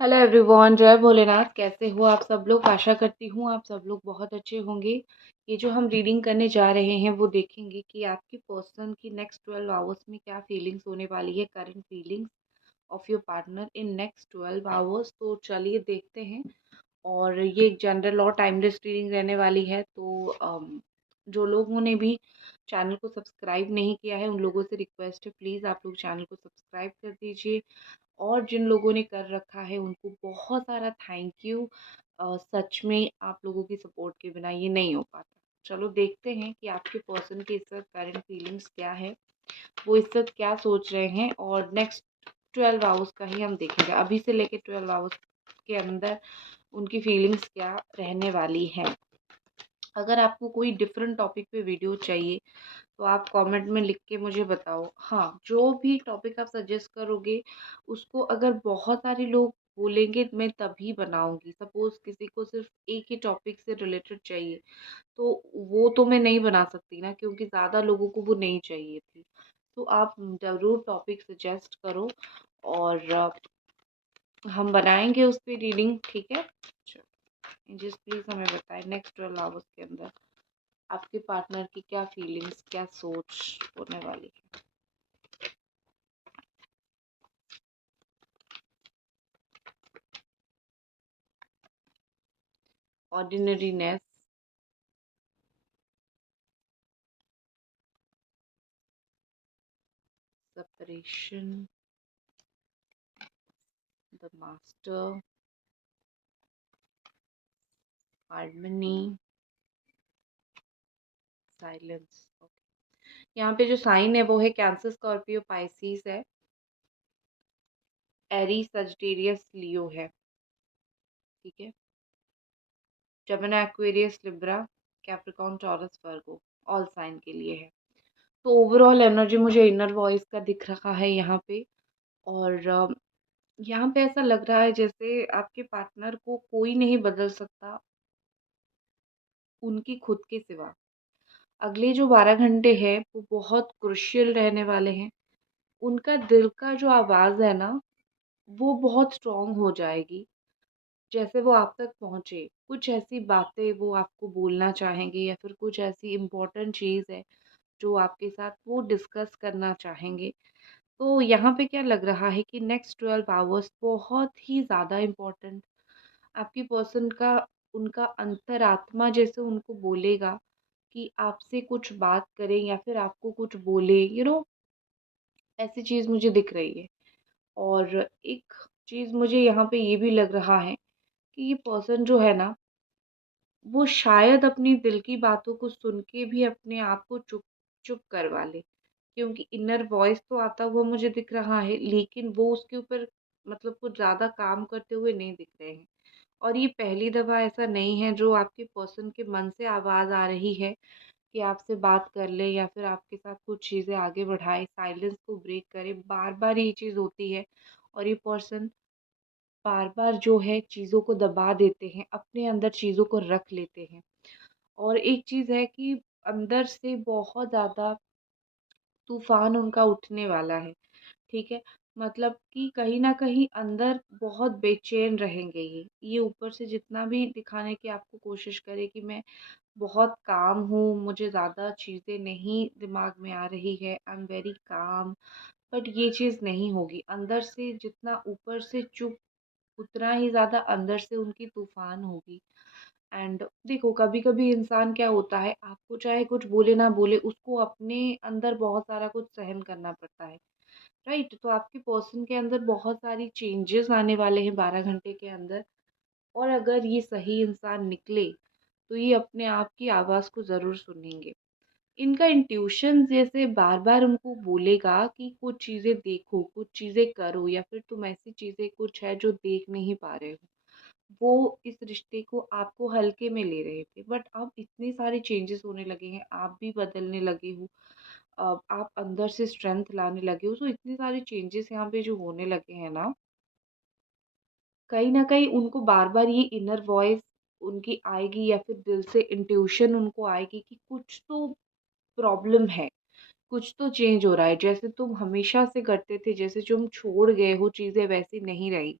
Hello everyone, जय भोलेनाथ। कैसे हो आप सब लोग? आशा करती हूँ आप सब लोग बहुत अच्छे होंगे। ये जो हम रीडिंग करने जा रहे हैं वो देखेंगे कि आपकी पर्सन की नेक्स्ट 12 आवर्स में क्या फीलिंग्स होने वाली है, current feelings of your partner in next 12 hours. तो चलिए देखते हैं। और ये एक जनरल और टाइमलेस रीडिंग रहने वाली है। तो जो लोगों ने भी चैनल को सब्सक्राइब नहीं किया है उन लोगों से रिक्वेस्ट है, प्लीज़ आप लोग चैनल को सब्सक्राइब कर दीजिए। और जिन लोगों ने कर रखा है उनको बहुत सारा थैंक यू। सच में आप लोगों की सपोर्ट के बिना ये नहीं हो पाता। चलो देखते हैं कि आपके पर्सन की इस वक्त करंट फीलिंग्स क्या है, वो इस वक्त क्या सोच रहे हैं। और नेक्स्ट 12 आवर्स का ही हम देखेंगे, अभी से लेके 12 आवर्स के अंदर उनकी फीलिंग्स क्या रहने वाली है। अगर आपको कोई डिफरेंट टॉपिक पे वीडियो चाहिए तो आप कमेंट में लिख के मुझे बताओ। हाँ, जो भी टॉपिक आप सजेस्ट करोगे उसको अगर बहुत सारे लोग बोलेंगे मैं तभी बनाऊंगी। सपोज किसी को सिर्फ एक ही टॉपिक से रिलेटेड चाहिए तो वो तो मैं नहीं बना सकती ना, क्योंकि ज़्यादा लोगों को वो नहीं चाहिए थी। तो आप ज़रूर टॉपिक सजेस्ट करो और हम बनाएंगे उस पर रीडिंग, ठीक है। जिस प्लीज़ हमें बताएं नेक्स्ट 12 आवर्स के अंदर आपके पार्टनर की क्या फीलिंग्स, क्या सोच होने वाली है। Ordinariness, separation, the master, harmony, silence। यहाँ पे जो साइन है वो है कैंसर, स्कॉर्पियो, पाइसिस है, एरीज, सजिटेरियस, लियो है, ठीक है। Gemini, Aquarius, Libra, Capricorn, Taurus, Virgo, all sign के लिए है। तो ओवरऑल एनर्जी मुझे इनर वॉइस का दिख रहा है यहाँ पे। और यहाँ पे ऐसा लग रहा है जैसे आपके पार्टनर को कोई नहीं बदल सकता उनकी खुद के सिवा। अगले जो 12 घंटे हैं वो बहुत क्रुशियल रहने वाले हैं। उनका दिल का जो आवाज़ है ना, वो बहुत स्ट्रॉन्ग हो जाएगी। जैसे वो आप तक पहुँचे, कुछ ऐसी बातें वो आपको बोलना चाहेंगे या फिर कुछ ऐसी इम्पोर्टेंट चीज़ है जो आपके साथ वो डिस्कस करना चाहेंगे। तो यहाँ पे क्या लग रहा है कि नेक्स्ट 12 आवर्स बहुत ही ज़्यादा इम्पोर्टेंट आपकी पर्सन का, उनका अंतरात्मा जैसे उनको बोलेगा कि आपसे कुछ बात करें या फिर आपको कुछ बोले, ऐसी चीज़ मुझे दिख रही है। और एक चीज़ मुझे यहाँ पे ये भी लग रहा है कि ये पर्सन जो है ना, वो शायद अपनी दिल की बातों को सुन के भी अपने आप को चुप चुप करवा ले। क्योंकि इनर वॉइस तो आता हुआ मुझे दिख रहा है, लेकिन वो उसके ऊपर मतलब कुछ ज़्यादा काम करते हुए नहीं दिख रहे हैं। और ये पहली दफ़ा ऐसा नहीं है जो आपके पर्सन के मन से आवाज़ आ रही है कि आपसे बात कर ले या फिर आपके साथ कुछ चीज़ें आगे बढ़ाए, साइलेंस को ब्रेक करे। बार-बार ये चीज़ होती है और ये पर्सन बार-बार जो है चीज़ों को दबा देते हैं, अपने अंदर चीज़ों को रख लेते हैं। और एक चीज़ है कि अंदर से बहुत ज़्यादा तूफ़ान उनका उठने वाला है, ठीक है। मतलब कि कहीं न कहीं अंदर बहुत बेचैन रहेंगे ये ऊपर से जितना भी दिखाने की आपको कोशिश करे कि मैं बहुत काम हूँ, मुझे ज़्यादा चीज़ें नहीं दिमाग में आ रही है, I am very calm, but ये चीज़ नहीं होगी। अंदर से जितना ऊपर से चुप, उतना ही ज़्यादा अंदर से उनकी तूफ़ान होगी। एंड देखो, कभी-कभी इंसान क्या होता है, आपको चाहे कुछ बोले ना बोले, उसको अपने अंदर बहुत सारा कुछ सहन करना पड़ता है, राइट? तो आपके पर्सन के अंदर बहुत सारी चेंजेस आने वाले हैं 12 घंटे के अंदर। और अगर ये सही इंसान निकले तो ये अपने आप की आवाज़ को ज़रूर सुनेंगे। इनका इंट्यूशन जैसे बार-बार उनको बोलेगा कि कुछ चीज़ें देखो, कुछ चीज़ें करो या फिर तुम ऐसी चीज़ें कुछ है जो देख नहीं पा रहे हो। वो इस रिश्ते को आपको हल्के में ले रहे थे, बट अब इतने सारे चेंजेस होने लगे हैं, आप भी बदलने लगे हो। आप अंदर से स्ट्रेंथ लाने लगे हो, तो इतने सारे चेंजेस यहाँ पे जो होने लगे हैं ना, कहीं न कहीं उनको बार-बार ये इनर वॉइस उनकी आएगी या फिर दिल से इंट्यूशन उनको आएगी कि कुछ तो प्रॉब्लम है। कुछ तो चेंज हो रहा है। जैसे तुम हमेशा से करते थे, जैसे तुम छोड़ गए हो चीज़ें वैसी नहीं रही।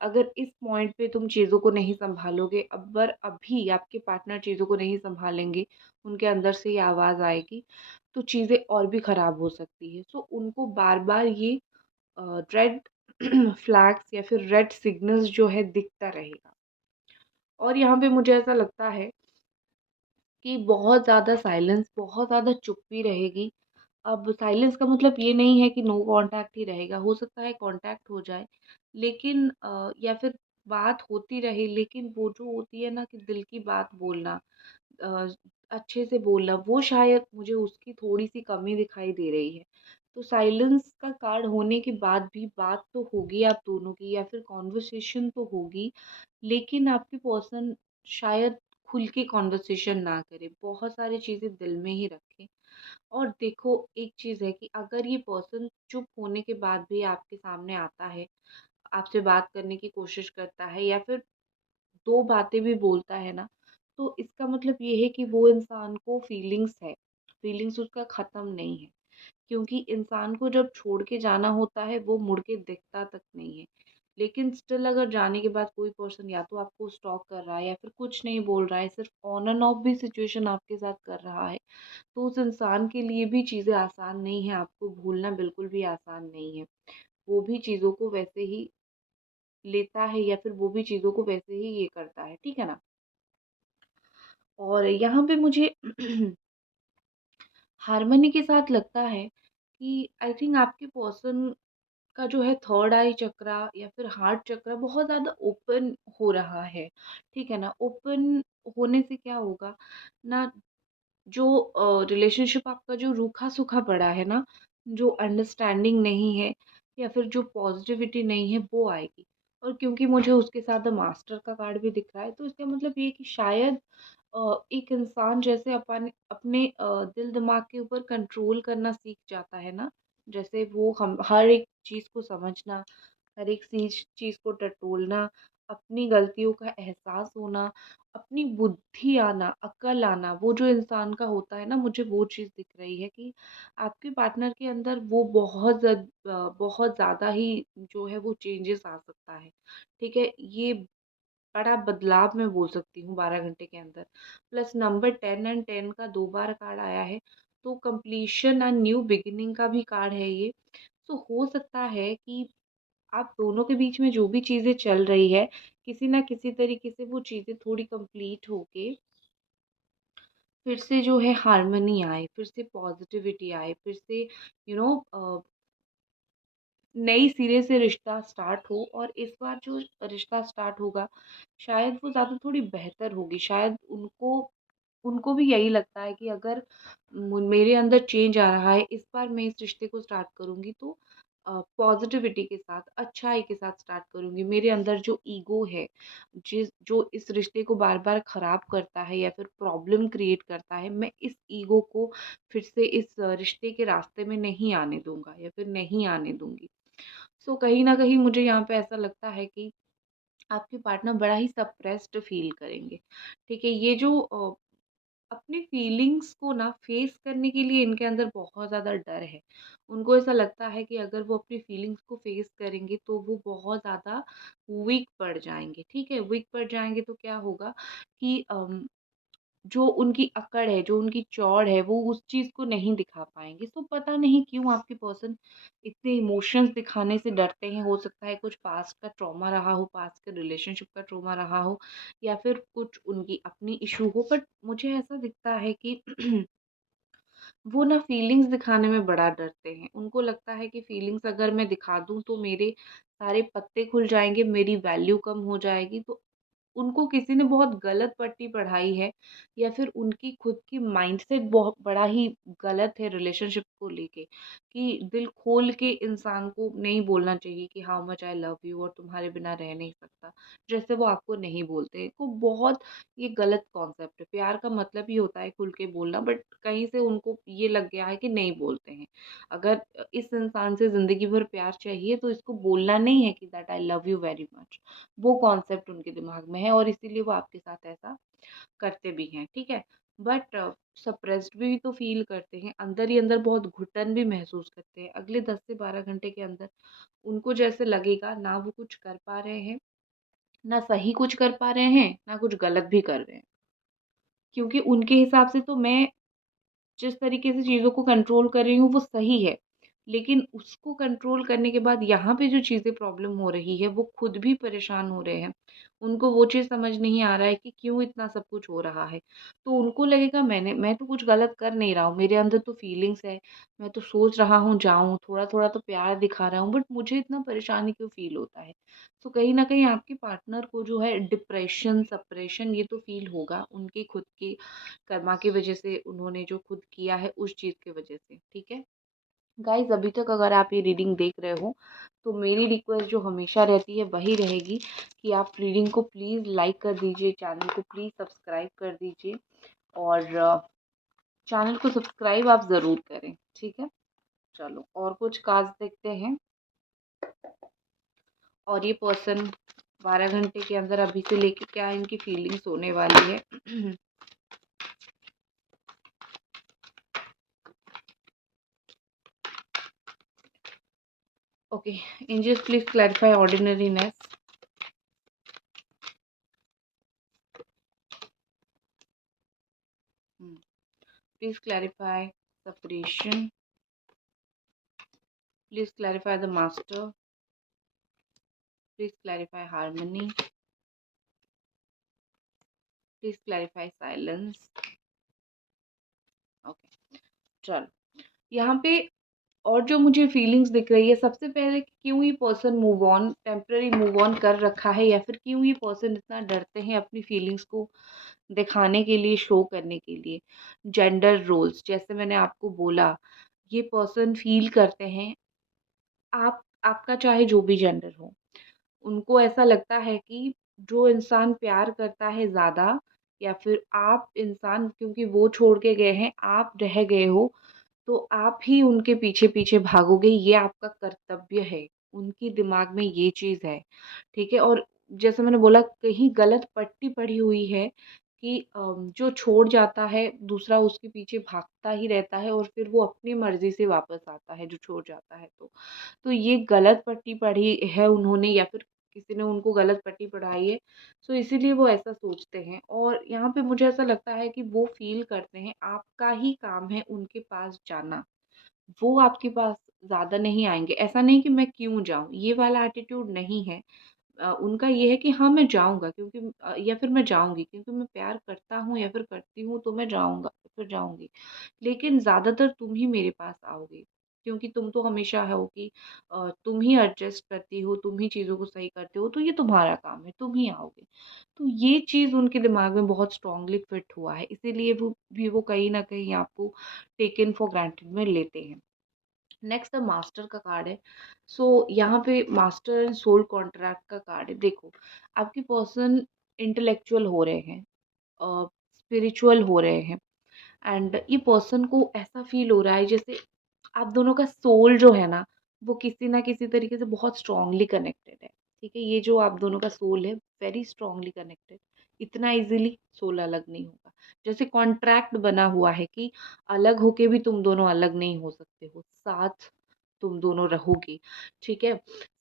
अगर इस पॉइंट पे तुम चीज़ों को नहीं सँभालोगे, अगर अभी आपके पार्टनर चीज़ों को नहीं सँभालेंगे, उनके अंदर से ये आवाज़ आएगी, तो चीज़ें और भी ख़राब हो सकती है। सो उनको बार-बार ये रेड फ्लैग्स या फिर रेड सिग्नल्स जो है दिखता रहेगा। और यहाँ पे मुझे ऐसा लगता है कि बहुत ज़्यादा साइलेंस, बहुत ज़्यादा चुप्पी रहेगी। अब साइलेंस का मतलब ये नहीं है कि नो कॉन्टैक्ट ही रहेगा, हो सकता है कॉन्टैक्ट हो जाए, लेकिन या फिर बात होती रहे, लेकिन वो जो होती है ना कि दिल की बात बोलना, अ, अच्छे से बोलना, वो शायद मुझे उसकी थोड़ी-सी कमी दिखाई दे रही है। तो साइलेंस का कार्ड होने के बाद भी बात तो होगी आप दोनों की, या फिर कन्वर्सेशन तो होगी, लेकिन आपके पर्सन शायद खुल के कन्वर्सेशन ना करे, बहुत सारी चीज़ें दिल में ही रखे। और देखो, एक चीज़ है कि अगर ये पर्सन चुप होने के बाद भी आपके सामने आता है, आपसे बात करने की कोशिश करता है, या फिर 2 बातें भी बोलता है ना, तो इसका मतलब ये है कि वो इंसान को फीलिंग्स है, फीलिंग्स उसका ख़त्म नहीं है। क्योंकि इंसान को जब छोड़ के जाना होता है, वो मुड़ के दिखता तक नहीं है। लेकिन स्टिल अगर जाने के बाद कोई पर्सन या तो आपको स्टॉक कर रहा है, या फिर कुछ नहीं बोल रहा है, सिर्फ़ ऑन एंड ऑफ भी सिचुएशन आपके साथ कर रहा है, तो उस इंसान के लिए भी चीज़ें आसान नहीं है, आपको भूलना बिल्कुल भी आसान नहीं है। वो भी चीज़ों को वैसे ही लेता है, या फिर वो भी चीज़ों को वैसे ही ये करता है, ठीक है ना? और यहाँ पे मुझे हार्मनी के साथ लगता है कि आई थिंक आपके पर्सन का जो है थर्ड आई चक्रा या फिर हार्ट चक्रा बहुत ज़्यादा ओपन हो रहा है, ठीक है ना? ओपन होने से क्या होगा ना, जो रिलेशनशिप आपका जो रूखा-सूखा पड़ा है ना, जो अंडरस्टैंडिंग नहीं है, या फिर जो पॉज़िटिविटी नहीं है, वो आएगी। और क्योंकि मुझे उसके साथ द मास्टर का कार्ड भी दिख रहा है, तो इसका मतलब ये है कि शायद एक इंसान जैसे अपने दिल-दिमाग के ऊपर कंट्रोल करना सीख जाता है ना, जैसे वो हम हर एक चीज़ को समझना, हर एक चीज़ को टटोलना, अपनी गलतियों का एहसास होना, अपनी बुद्धि आना, अक्ल आना, वो जो इंसान का होता है ना, मुझे वो चीज़ दिख रही है कि आपके पार्टनर के अंदर वो बहुत ज़्यादा ही जो है वो चेंजेस आ सकता है, ठीक है? ये बड़ा बदलाव मैं बोल सकती हूँ 12 घंटे के अंदर। प्लस नंबर 10 एंड 10 का 2 बार कार्ड आया है, तो कंप्लीशन एंड न्यू बिगिनिंग का भी कार्ड है ये। तो हो सकता है कि आप दोनों के बीच में जो भी चीज़ें चल रही है, किसी न किसी तरीके से वो चीज़ें थोड़ी कंप्लीट होके फिर से जो है हार्मनी आए, फिर से पॉज़िटिविटी आए, फिर से यू नो नई सिरे से रिश्ता स्टार्ट हो, और इस बार जो रिश्ता स्टार्ट होगा, शायद वो ज़्यादा थोड़ी बेहतर होगी। शायद उनको उनको भी यही लगता है कि अगर मेरे अंदर चेंज आ रहा है, इस बार मैं इस रिश्ते को स्टार्ट करूँगी तो पॉज़िटिविटी के साथ, अच्छाई के साथ स्टार्ट करूँगी। मेरे अंदर जो ईगो है, जो इस रिश्ते को बार-बार ख़राब करता है या फिर प्रॉब्लम क्रिएट करता है, मैं इस ईगो को फिर से इस रिश्ते के रास्ते में नहीं आने दूँगा, या फिर नहीं आने दूँगी। सो कहीं न कहीं मुझे यहाँ पे ऐसा लगता है कि आपके पार्टनर बड़ा ही सप्रेस्ड फ़ील करेंगे। ठीक है? ये जो अपनी फीलिंग्स को ना फ़ेस करने के लिए इनके अंदर बहुत ज़्यादा डर है। उनको ऐसा लगता है कि अगर वो अपनी फीलिंग्स को फ़ेस करेंगे तो वो बहुत ज़्यादा वीक पड़ जाएँगे, ठीक है? वीक पड़ जाएँगे तो क्या होगा कि जो उनकी अकड़ है, जो उनकी चौड़ है, वो उस चीज़ को नहीं दिखा पाएँगे। तो पता नहीं क्यों आपके पर्सन इतने इमोशंस दिखाने से डरते हैं। हो सकता है कुछ पास्ट का ट्रॉमा रहा हो, पास्ट के रिलेशनशिप का ट्रॉमा रहा हो, या फिर कुछ उनकी अपनी इश्यू हो। बट मुझे ऐसा दिखता है कि वो ना फीलिंग्स दिखाने में बड़ा डरते हैं। उनको लगता है कि फीलिंग्स अगर मैं दिखा दूँ तो मेरे सारे पत्ते खुल जाएँगे, मेरी वैल्यू कम हो जाएगी। तो उनको किसी ने बहुत गलत पट्टी पढ़ाई है, या फिर उनकी खुद की माइंडसेट बहुत बड़ा ही गलत है रिलेशनशिप को लेके, कि दिल खोल के इंसान को नहीं बोलना चाहिए कि how much I love you और तुम्हारे बिना रह नहीं सकता, जैसे वो आपको नहीं बोलते हैं। तो बहुत ये गलत कॉन्सेप्ट है। प्यार का मतलब ही होता है खुल के बोलना, बट कहीं से उनको ये लग गया है कि नहीं बोलते हैं। अगर इस इंसान से ज़िंदगी भर प्यार चाहिए तो इसको बोलना नहीं है कि that I love you very much. वो कॉन्सेप्ट उनके दिमाग में है, और इसीलिए वो आपके साथ ऐसा करते भी हैं, ठीक है? बट सप्रेस्ड भी तो फ़ील करते हैं, अंदर ही अंदर बहुत घुटन भी महसूस करते हैं। अगले 10 से 12 घंटे के अंदर उनको जैसे लगेगा ना वो कुछ कर पा रहे हैं, ना सही कुछ कर पा रहे हैं, ना कुछ गलत भी कर रहे हैं। क्योंकि उनके हिसाब से तो मैं जिस तरीके से चीज़ों को कंट्रोल कर रही हूँ वो सही है। लेकिन उसको कंट्रोल करने के बाद यहाँ पे जो चीज़ें प्रॉब्लम हो रही है वो खुद भी परेशान हो रहे हैं। उनको वो चीज़ समझ नहीं आ रहा है कि क्यों इतना सब कुछ हो रहा है। तो उनको लगेगा मैं तो कुछ गलत कर नहीं रहा हूँ, मेरे अंदर तो फीलिंग्स है, मैं तो सोच रहा हूँ जाऊँ, थोड़ा-थोड़ा तो प्यार दिखा रहा हूँ बट मुझे इतना परेशानी क्यों फ़ील होता है। तो कहीं न कहीं आपके पार्टनर को जो है डिप्रेशन, सप्रेशन ये तो फ़ील होगा, उनकी खुद की कर्मा की वजह से उन्होंने जो खुद किया है उस चीज़ की वजह से, ठीक है? गाइज़ अभी तक अगर आप ये रीडिंग देख रहे हो, तो मेरी रिक्वेस्ट जो हमेशा रहती है वही रहेगी कि आप रीडिंग को प्लीज़ लाइक कर दीजिए, चैनल को प्लीज़ सब्सक्राइब कर दीजिए और चैनल को सब्सक्राइब आप ज़रूर करें, ठीक है? चलो और कुछ कार्ड्स देखते हैं और ये पर्सन 12 घंटे के अंदर अभी से लेके क्या इनकी फीलिंग्स होने वाली है। Okay, angels, please clarify ordinariness. Please clarify separation. Please clarify the master. Please clarify harmony. Please clarify silence. Okay, चलो यहाँ पे और जो मुझे फीलिंग्स दिख रही है सबसे पहले कि क्यों ये person move on temporary move on कर रखा है या फिर क्यों ये पर्सन इतना डरते हैं अपनी फीलिंग्स को दिखाने के लिए, शो करने के लिए। जेंडर रोल्स जैसे मैंने आपको बोला, ये पर्सन फील करते हैं आपका चाहे जो भी जेंडर हो, उनको ऐसा लगता है कि जो इंसान प्यार करता है ज़्यादा या फिर आप इंसान क्योंकि वो छोड़ के गए हैं, आप रह गए हो, तो आप ही उनके पीछे-पीछे भागोगे, ये आपका कर्तव्य है। उनकी दिमाग में ये चीज़ है, ठीक है? और जैसे मैंने बोला कहीं गलत पट्टी पड़ी हुई है कि जो छोड़ जाता है, दूसरा उसके पीछे भागता ही रहता है और फिर वो अपनी मर्ज़ी से वापस आता है, जो छोड़ जाता है तो। तो ये गलत पट्टी पढ़ी है उन्होंने या फिर किसी ने उनको गलत पट्टी पढ़ाई है, सो इसीलिए वो ऐसा सोचते हैं और यहाँ पे मुझे ऐसा लगता है कि वो फ़ील करते हैं आपका ही काम है उनके पास जाना। वो आपके पास ज़्यादा नहीं आएँगे, ऐसा नहीं कि मैं क्यों जाऊँ, ये वाला एटीट्यूड नहीं है। उनका ये है कि हाँ, मैं जाऊँगा क्योंकि या फिर मैं जाऊँगी क्योंकि मैं प्यार करता हूँ या फिर करती हूँ तो मैं जाऊँगा, फिर जाऊँगी। लेकिन ज़्यादातर तुम ही मेरे पास आओगे क्योंकि तुम तो हमेशा हो कि तुम ही एडजस्ट करती हो, तुम ही चीज़ों को सही करते हो, तो ये तुम्हारा काम है, तुम ही आओगे। तो ये चीज़ उनके दिमाग में बहुत स्ट्रॉन्गली फिट हुआ है, इसीलिए वो कहीं न कहीं आपको टेकन फॉर ग्रांटेड में लेते हैं। नेक्स्ट द मास्टर का कार्ड है। सो यहाँ पे मास्टर एंड सोल कॉन्ट्रैक्ट का कार्ड है। देखो आपके पर्सन इंटेलेक्चुअल हो रहे हैं, स्पिरिचुअल हो रहे हैं एंड ये पर्सन को ऐसा फील हो रहा है जैसे आप दोनों का सोल जो है ना वो किसी ना किसी तरीके से बहुत स्ट्रांगली कनेक्टेड है। ठीक है, ये जो आप दोनों का सोल है वेरी स्ट्रांगली कनेक्टेड, इतना इजीली सोल अलग नहीं होगा। जैसे कॉन्ट्रैक्ट बना हुआ है कि अलग होके भी तुम दोनों अलग नहीं हो सकते हो, साथ तुम दोनों रहोगे। ठीक है,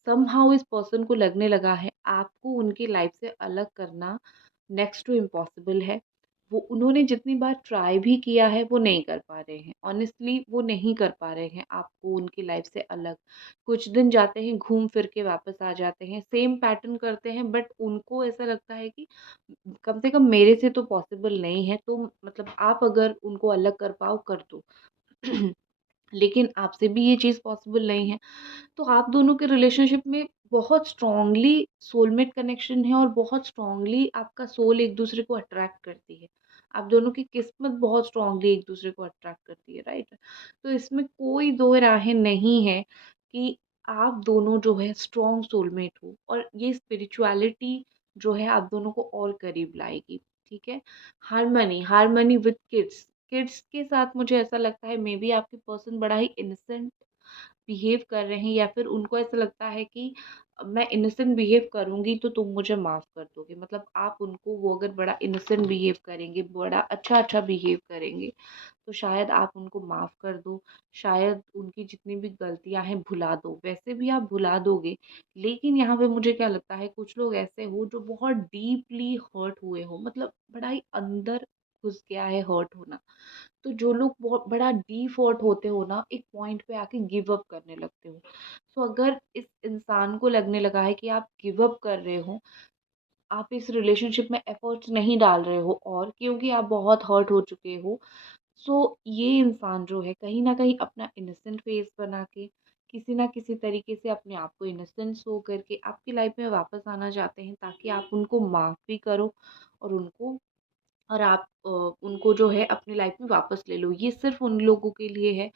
समहाउ इस पर्सन को लगने लगा है आपको उनकी लाइफ से अलग करना नेक्स्ट टू इम्पॉसिबल है। वो उन्होंने जितनी बार ट्राई भी किया है वो नहीं कर पा रहे हैं, ऑनेस्टली वो नहीं कर पा रहे हैं आपको उनकी लाइफ से अलग। कुछ दिन जाते हैं घूम फिर के वापस आ जाते हैं, सेम पैटर्न करते हैं बट उनको ऐसा लगता है कि कम से कम मेरे से तो पॉसिबल नहीं है, तो मतलब आप अगर उनको अलग कर पाओ कर दो। लेकिन आपसे भी ये चीज़ पॉसिबल नहीं है। तो आप दोनों के रिलेशनशिप में बहुत स्ट्रॉन्गली सोलमेट कनेक्शन है और बहुत स्ट्रॉन्गली आपका सोल एक दूसरे को अट्रैक्ट करती है। आप दोनों की किस्मत बहुत स्ट्रॉन्गली एक दूसरे को अट्रैक्ट करती है, राइट? तो इसमें कोई दो राहें नहीं है कि आप दोनों जो है स्ट्रॉन्ग सोलमेट हो और ये स्पिरिचुअलिटी जो है आप दोनों को और करीब लाएगी। ठीक है, harmony harmony with kids, kids के साथ मुझे ऐसा लगता है मे बी आपके पर्सन बड़ा ही इनोसेंट बिहेव कर रहे हैं या फिर उनको ऐसा लगता है कि मैं इनोसेंट बिहेव करूँगी तो तुम मुझे माफ़ कर दोगे, मतलब आप उनको वो अगर बड़ा इनोसेंट बिहेव करेंगे, बड़ा अच्छा बिहेव करेंगे, तो शायद आप उनको माफ़ कर दो, शायद उनकी जितनी भी गलतियाँ हैं भुला दो। वैसे भी आप भुला दोगे, लेकिन यहाँ पे मुझे क्या लगता है कुछ लोग ऐसे हो जो बहुत डीपली हर्ट हुए हो, मतलब बड़ा ही अंदर घुस गया है हर्ट होना। तो जो लोग बहुत बड़ा डीप हर्ट होते हो ना, एक पॉइंट पे आके गिव अप करने लगते हो। तो अगर इस इंसान को लगने लगा है कि आप गिव अप कर रहे हो, आप इस रिलेशनशिप में एफर्ट्स नहीं डाल रहे हो और क्योंकि आप बहुत हर्ट हो चुके हो, सो ये इंसान जो है कहीं न कहीं अपना इनोसेंट फेस बना के, किसी न किसी तरीके से अपने आप को इनोसेंट शो करके आपकी लाइफ में वापस आना चाहते हैं, ताकि आप उनको माफ़ भी करो और आप उनको जो है अपनी लाइफ में वापस ले लो। ये सिर्फ़ उन लोगों के लिए है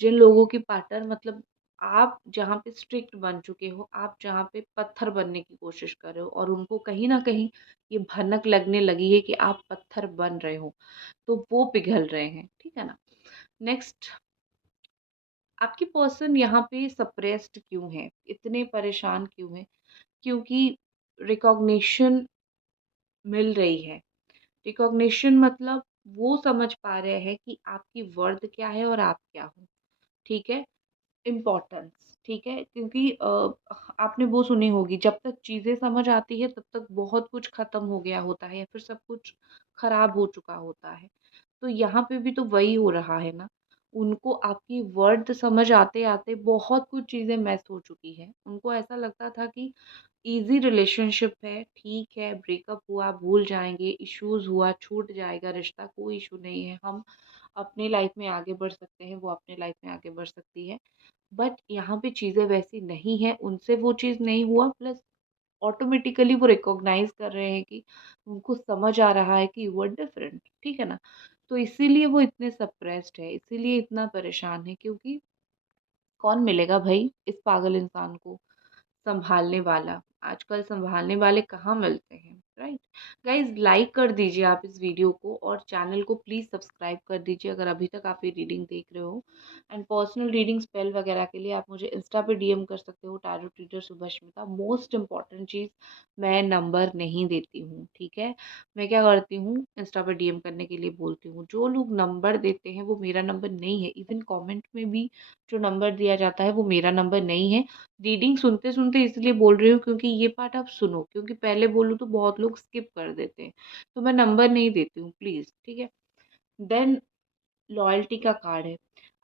जिन लोगों की पार्टनर, मतलब आप जहाँ पे स्ट्रिक्ट बन चुके हो, आप जहाँ पे पत्थर बनने की कोशिश कर रहे हो और उनको कहीं न कहीं ये भनक लगने लगी है कि आप पत्थर बन रहे हो, तो वो पिघल रहे हैं, ठीक है ना? नेक्स्ट, आपकी पर्सन यहाँ पे सप्रेस्ड क्यों है? इतने परेशान क्यों हैं? क्योंकि रिकॉग्निशन मिल रही है। रिकॉग्निशन मतलब वो समझ पा रहे हैं कि आपकी वर्थ क्या है और आप क्या हो, ठीक है? इम्पोर्टेंस, ठीक है? क्योंकि आपने वो सुनी होगी, जब तक चीज़ें समझ आती है तब तक बहुत कुछ ख़त्म हो गया होता है या फिर सब कुछ ख़राब हो चुका होता है। तो यहाँ पे भी तो वही हो रहा है ना। उनको आपकी वर्थ समझ आते-आते बहुत कुछ चीज़ें मेस हो चुकी हैं। उनको ऐसा लगता था कि ईज़ी रिलेशनशिप है, ठीक है, ब्रेकअप हुआ, भूल जाएँगे, इश्यूज़ हुआ, छूट जाएगा रिश्ता, कोई इश्यू नहीं है, हम अपनी लाइफ़ में आगे बढ़ सकते हैं, वो अपनी लाइफ़ में आगे बढ़ सकती है। बट यहाँ पे चीज़ें वैसी नहीं हैं, उनसे वो चीज़ नहीं हुआ, प्लस ऑटोमेटिकली वो रिकॉग्नाइज़ कर रहे हैं कि उनको समझ आ रहा है कि यू आर डिफरेंट, ठीक है ना? तो इसीलिए वो इतने सप्रेस्ड है, इसीलिए इतना परेशान है, क्योंकि कौन मिलेगा भई इस पागल इंसान को सँभालने वाला? आजकल सँभालने वाले कहाँ मिलते हैं, राइट? गाइज़, लाइक कर दीजिए आप इस वीडियो को और चैनल को प्लीज़ सब्सक्राइब कर दीजिए अगर अभी तक आप ये रीडिंग देख रहे हो। एंड पर्सनल रीडिंग स्पेल वगैरह के लिए आप मुझे इंस्टा पे डीएम कर सकते हो, टैरो रीडर सुभश्मिता। मोस्ट इम्पोर्टेंट चीज़, मैं नंबर नहीं देती हूँ, ठीक है? मैं क्या करती हूँ, इंस्टा पे डीएम करने के लिए बोलती हूँ। जो लोग नंबर देते हैं वो मेरा नंबर नहीं है। इवन कमेंट में भी जो नंबर दिया जाता है वो मेरा नंबर नहीं है। रीडिंग सुनते-सुनते इसलिए बोल रही हूँ क्योंकि ये पार्ट आप सुनो, क्योंकि पहले बोलूँ तो बहुत लोग स्किप कर देते हैं। तो मैं नंबर नहीं देती हूँ प्लीज़, ठीक है? देन लॉयल्टी का कार्ड है।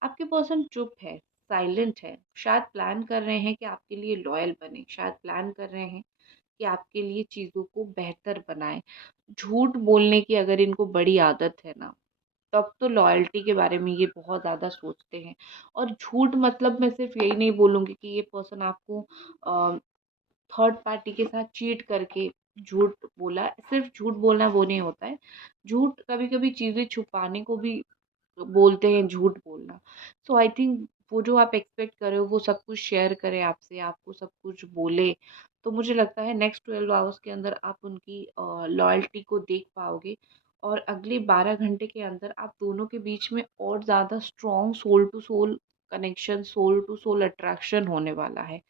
आपके पर्सन चुप है, साइलेंट है, शायद प्लान कर रहे हैं कि आपके लिए लॉयल बने, शायद प्लान कर रहे हैं कि आपके लिए चीज़ों को बेहतर बनाएँ। झूठ बोलने की अगर इनको बड़ी आदत है ना, तब तो लॉयल्टी के बारे में ये बहुत ज़्यादा सोचते हैं। और झूठ मतलब मैं सिर्फ़ यही नहीं बोलूँगी कि ये पर्सन आपको अ, थर्ड पार्टी के साथ चीट करके झूठ बोला, सिर्फ़ झूठ बोलना वो नहीं होता है। झूठ कभी-कभी चीज़ें छुपाने को भी बोलते हैं, झूठ बोलना। सो आई थिंक वो जो आप एक्सपेक्ट कर रहे हो वो सब कुछ शेयर करे आपसे, आपको सब कुछ बोले, तो मुझे लगता है नेक्स्ट 12 आवर्स के अंदर आप उनकी लॉयल्टी को देख पाओगे और अगले 12 घंटे के अंदर आप दोनों के बीच में और ज़्यादा strong soul to soul connection, soul to soul attraction होने वाला है।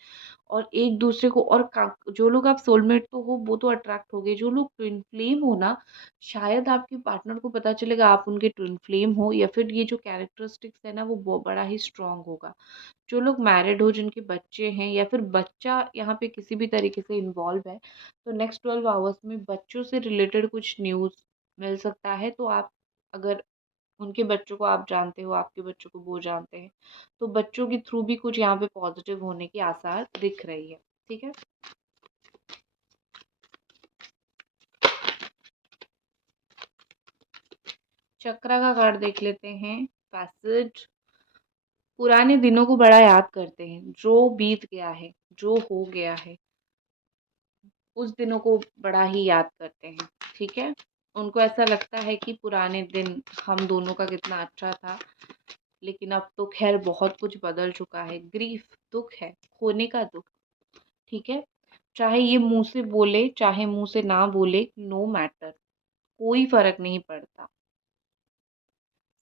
और एक दूसरे को और जो लोग आप सोलमेट तो हो वो तो अट्रैक्ट हो गए, जो लोग ट्विन फ्लेम हो ना, शायद आपके पार्टनर को पता चलेगा आप उनके ट्विन फ्लेम हो, या फिर ये जो कैरेक्टरिस्टिक्स है ना वो बड़ा ही स्ट्रांग होगा। जो लोग मैरिड हो, जिनके बच्चे हैं या फिर बच्चा यहाँ पे किसी भी तरीके से इन्वॉल्व है, तो नेक्स्ट 12 आवर्स में बच्चों से रिलेटेड कुछ न्यूज़ मिल सकता है। तो आप अगर उनके बच्चों को आप जानते हो, आपके बच्चों को वो जानते हैं, तो बच्चों के थ्रू भी कुछ यहाँ पे पॉजिटिव होने की आसार दिख रही है, ठीक है? चक्रा का कार्ड देख लेते हैं। पैसेज, पुराने दिनों को बड़ा याद करते हैं, जो बीत गया है, जो हो गया है, उस दिनों को बड़ा ही याद करते हैं, ठीक है? उनको ऐसा लगता है कि पुराने दिन हम दोनों का कितना अच्छा था, लेकिन अब तो ख़ैर बहुत कुछ बदल चुका है। ग्रीफ़, दुःख है, खोने का दुःख, ठीक है? चाहे ये मुँह से बोले, चाहे मुँह से ना बोले, नो मैटर, कोई फ़र्क नहीं पड़ता।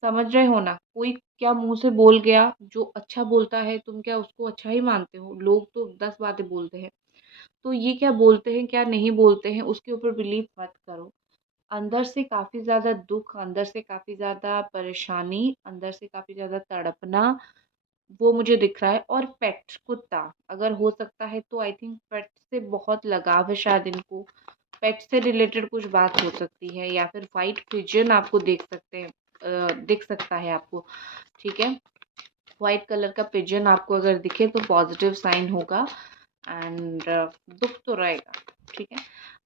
समझ रहे हो ना? कोई क्या मुँह से बोल गया, जो अच्छा बोलता है तुम क्या उसको अच्छा ही मानते हो? लोग तो 10 बातें बोलते हैं। तो ये क्या बोलते हैं, क्या नहीं बोलते हैं, उसके ऊपर बिलीव मत करो। अंदर से काफ़ी ज़्यादा दुःख, अंदर से काफ़ी ज़्यादा परेशानी, अंदर से काफ़ी ज़्यादा तड़पना, वो मुझे दिख रहा है। और पेट, कुत्ता, अगर हो सकता है तो आई थिंक पेट से बहुत लगाव है शायद इनको। पेट से रिलेटेड कुछ बात हो सकती है, या फिर व्हाइट पिजन आपको देख सकते हैं, दिख सकता है आपको, ठीक है। व्हाइट कलर का पिजन आपको अगर दिखे तो पॉजिटिव साइन होगा। एंड दुख तो रहेगा, ठीक है।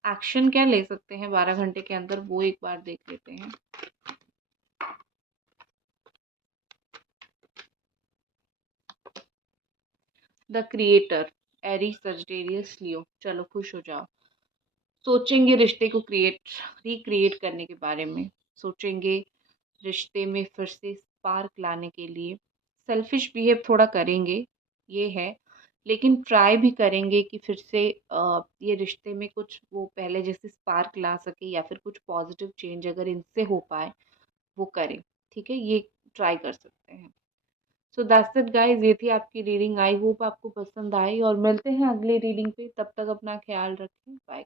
एक्शन क्या ले सकते हैं 12 घंटे के अंदर, वो एक बार देख लेते हैं। द क्रिएटर, एरीज, सजिटेरियस, लियो। चलो खुश हो जाओ। सोचेंगे रिश्ते को रिक्रिएट करने के बारे में, सोचेंगे रिश्ते में फिर से स्पार्क लाने के लिए। सेल्फिश बिहेव थोड़ा करेंगे, ये है, लेकिन ट्राई भी करेंगे कि फिर से ये रिश्ते में कुछ वो पहले जैसे स्पार्क ला सके, या फिर कुछ पॉजिटिव चेंज अगर इनसे हो पाए वो करें, ठीक है, ये ट्राई कर सकते हैं। सो दैट्स इट गाइस, ये थी आपकी रीडिंग। आई होप आपको पसंद आई, और मिलते हैं अगली रीडिंग पे। तब तक अपना ख्याल रखें। बाय।